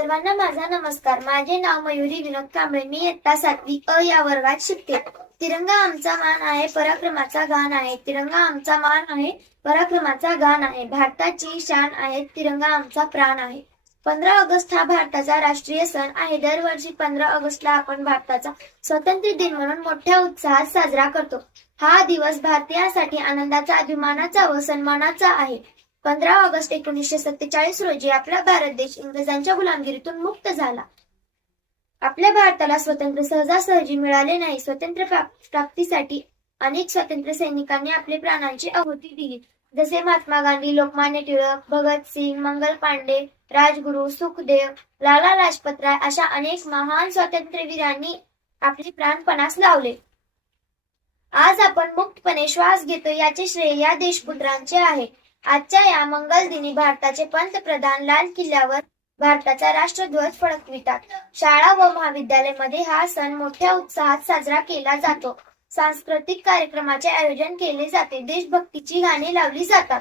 सर्वांना माझा नमस्कार. माझे नाव मयुरी विनोद कांबळे. मी इयत्ता 7वी अ या वर्गात शिकते. तिरंगा आमचा मान आहे, पराक्रमाचा गान आहे. तिरंगा आमचा मान आहे, पराक्रमाचा गान आहे. भारताची शान आहे, तिरंगा आमचा प्राण आहे. 15 ऑगस्ट हा भारताचा राष्ट्रीय सण आहे. दरवर्षी 15 ऑगस्टला आपण भारताचा स्वातंत्र्य दिन म्हणून मोठ्या उत्साहात साजरा करतो. हा दिवस भारतीयांसाठी आनंदाचा, अभिमानाचा व सन्मानाचा आहे. 15 ऑगस्ट 1947 रोजी आपला भारत देश इंग्रजांच्या गुलामगिरीतून मुक्त झाला. आपल्या भारताला स्वातंत्र्य सहजासहजी मिळाले नाही. स्वातंत्र्य प्राप्तीसाठी अनेक स्वातंत्र्य सैनिकांनी आपल्या प्राणांची आहुती दिली. जसे महात्मा गांधी, लोकमान्य टिळक, भगतसिंग, मंगल पांडे, राजगुरू, सुखदेव, लाला लाजपत राय अशा अनेक महान स्वातंत्र्यवीरांनी आपले प्राण पणास लावले. आज आपण मुक्तपणे श्वास घेतो याचे श्रेय या देशपुत्रांचे आहे. आजच्या या मंगल दिनी भारताचे पंतप्रधान लाल किल्ल्यावर भारताचा राष्ट्रध्वज फडकवितात. शाळा व महाविद्यालयामध्ये हा सण मोठ्या उत्साहात साजरा केला जातो. सांस्कृतिक कार्यक्रमाचे आयोजन केले जाते. देशभक्तीची गाणी लावली जातात.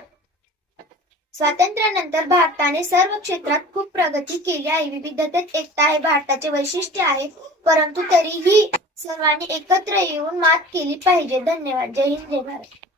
स्वातंत्र्यानंतर भारताने सर्व क्षेत्रात खूप प्रगती केली आहे. विविधतेत एकता हे भारताचे वैशिष्ट्य आहे. परंतु तरीही सर्वांनी एकत्र येऊन मात केली पाहिजे. धन्यवाद. जय हिंद, जय भारत.